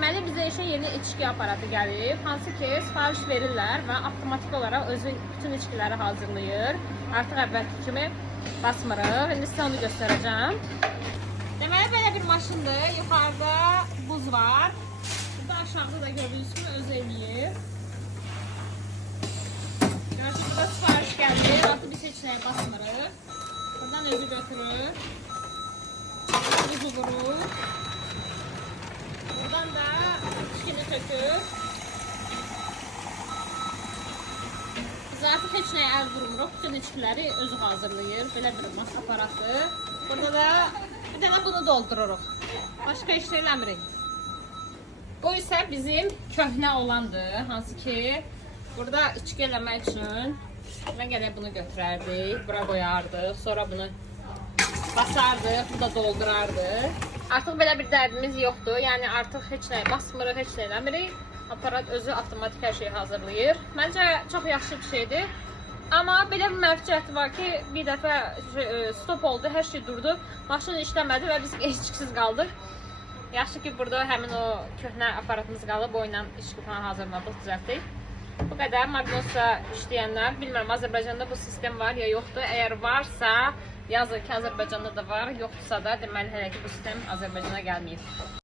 Deməli bizə işə yeni içki aparatı gəlib. Hansı ki, sifariş verirlər və avtomatik olaraq özü bütün içkiləri hazırlayır. Artıq əvvəlki kimi basmırıq. İndi sizə onu göstərəcəm. Deməli belə bir maşındır. Yuxarıda buz var. Burada aşağıda da gördüyünüz kimi özü eləyir. Görürsünüz, burada sifariş gəlir. Artıq biz heç nəyə basmırıq. Buradan özü götürür. Buzu vurur. Buradan da içkini tökür. Biz artıq heç nəyə əl vurmuruq. Bütün içkiləri özü hazırlayır. Belə bir mas aparatı. Burada da bir dənə bunu doldururuq. Başqa iş eləmirik. Bu isə bizim köhnə olandır. Hansı ki, burada içki eləmək üçün gələk bunu götürərdik. Bura qoyardıq. Sonra bunu basardıq. Bunu da doldurardıq. Artıq belə bir dərdimiz yoxdur. Yəni artıq heç nəyə basmırıq, heç nə eləmirik. Aparat özü avtomatik hər şeyi hazırlayır. Məncə çox yaxşı bir şeydir. Amma belə bir mənfi cəhəti var ki, bir dəfə stop oldu, hər şey durdu. Maşın işləmədi və biz içkisiz qaldıq. Yaxşı ki, burada həmin o köhnə aparatımız qalıb, o ilə içki falan hazırladıq, düzəltdik. Bu qədər. Magnosa işləyənlər, bilmirəm, Azərbaycanda bu sistem var ya yoxdur. Əgər varsa, yazır ki, Azərbaycanda da var, yoxdursa da deməli hələ ki bu sistem Azərbaycana gəlməyib.